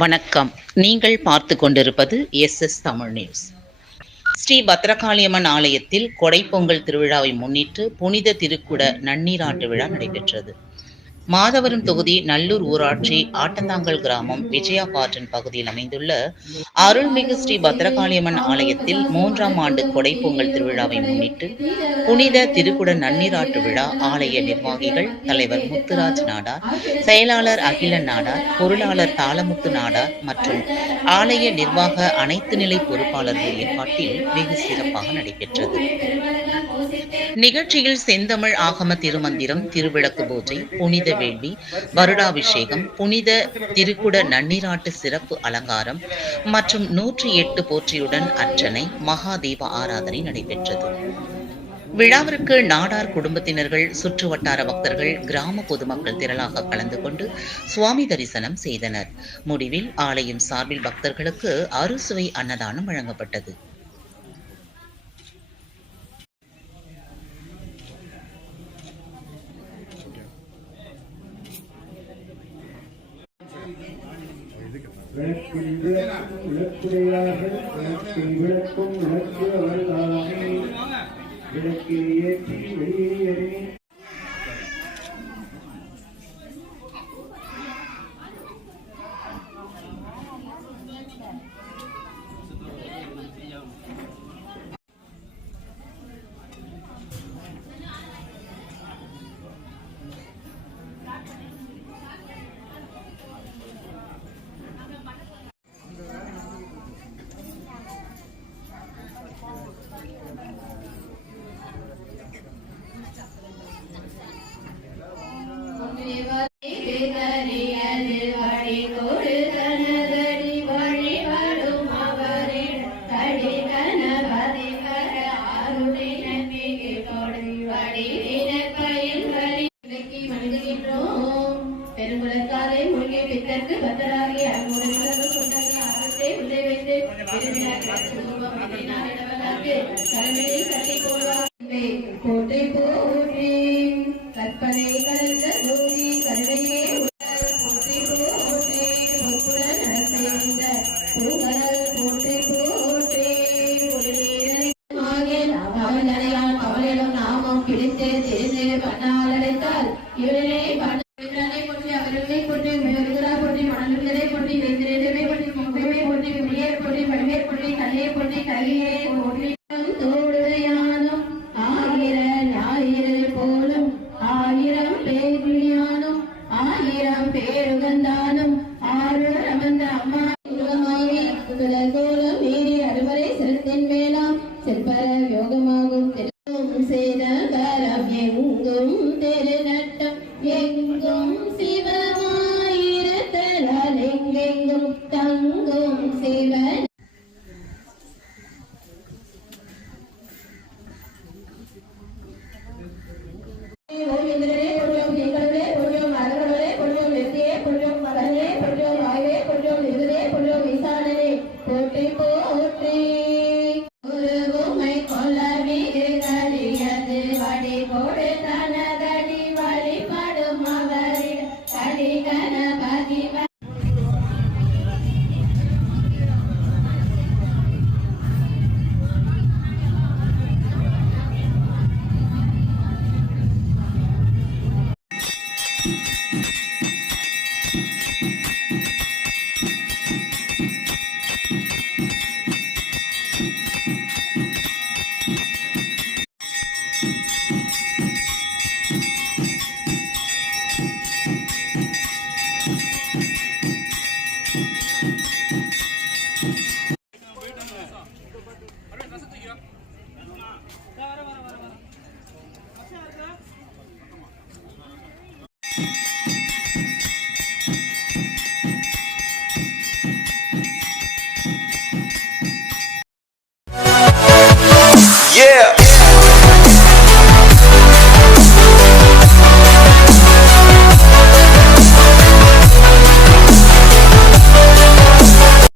வணக்கம். நீங்கள் பார்த்து கொண்டிருப்பது S S Tamil news. Sri Bhadrakaliamman ஆலயத்தில் கொடைப்பொங்கல் திருவிழாவை முன்னிட்டு புனித திருக்குட நன்னீராட்டு விழா நடைபெற்றது. மாதவரம் தொகுதி நல்லூர் ஊராட்சி ஆட்டந்தாங்கல் கிராமம் விஜயா பாட்டன் பகுதியில் அமைந்துள்ள அருள்மிகு ஸ்ரீ பத்ரகாளியம்மன் ஆலயத்தில் மூன்றாம் ஆண்டு கொடைப்பொங்கல் திருவிழாவை முன்னிட்டு புனித திருக்குட நன்னீராட்டு விழா ஆலய நிர்வாகிகள் தலைவர் முத்துராஜ் நாடார் செயலாளர் அகிலன் நாடார் பொருளாளர் தாளமுத்து நாடார் மற்றும் ஆலய நிர்வாக அனைத்து நிலை பொறுப்பாளர்கள் ஏற்பாட்டில் வெகு சிறப்பாக நடைபெற்றது. நிகழ்ச்சியில் செந்தமிழ் ஆகம திருமந்திரம் திருவிளக்கு பூஜை புனித வேள்வி வருடாபிஷேகம் புனித திருக்குட நன்னீராட்டு சிறப்பு அலங்காரம் மற்றும் நூற்றி எட்டு போற்றியுடன் அர்ச்சனை மகாதீப ஆராதனை நடைபெற்றது. விழாவிற்கு நாடார் குடும்பத்தினர்கள் சுற்று வட்டார பக்தர்கள் கிராம பொதுமக்கள் திரளாக கலந்து கொண்டு சுவாமி தரிசனம் செய்தனர். முடிவில் ஆலயம் சார்பில் பக்தர்களுக்கு அறுசுவை அன்னதானம் வழங்கப்பட்டது. விளக்கில் விளக்கும் விளக்குடையார்கள் விளக்கில் விளக்கும் விளக்கு அவர்களாகவே விளக்கில் ஏற்றி வெளியே தலைமையில் போற்றி கற்பனை கலந்த ஜோதி கருணையே போற்றி போற்றி பூங்கடல் போற்றி போற்றி அவன் நாமம் பிடித்து தெரிந்து பண்ணால் அடைத்தால் இவரின் செல்பர யோகமாகும். தெல்லும் சேதாரம் எங்கும் தெருநட்டம் எங்கும். சிவமாயிரத்தலால் எங்கெங்கும் தங்கும். சிவன் அப்படியே வசத்துக்கு வர வர வர வர மச்சா இருக்கா